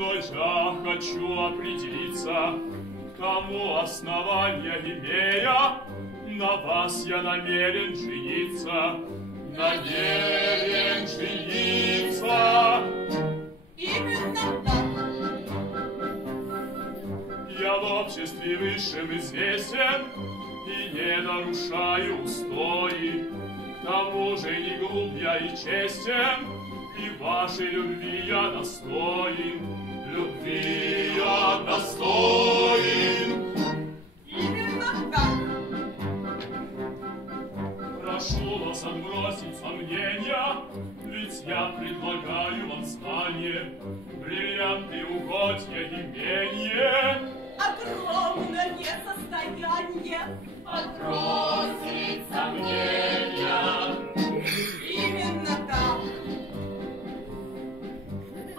Но я хочу определиться, кому основания имея, на вас я намерен жениться, намерен жениться. Именно так. Я в обществе высшем известен и не нарушаю устои. К тому же не глуп я и честен, и вашей любви я достоин. Любви я достоин. Именно так. Прошу вас отбросить сомнения, ведь я предлагаю вам знание, бриллианты, угодья, имение. Огромное состояние. Отбросить сомнения. Именно так.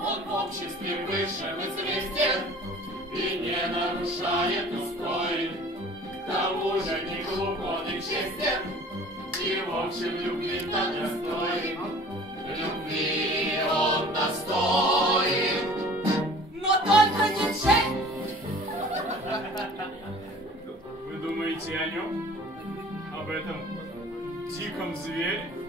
Он в обществе высшем известен и не нарушает устои. К тому же не глуп он и честен, и в общем любви-то достоин. Любви он достоин. Но только не Джейн. Вы думаете о нем? Об этом диком звере?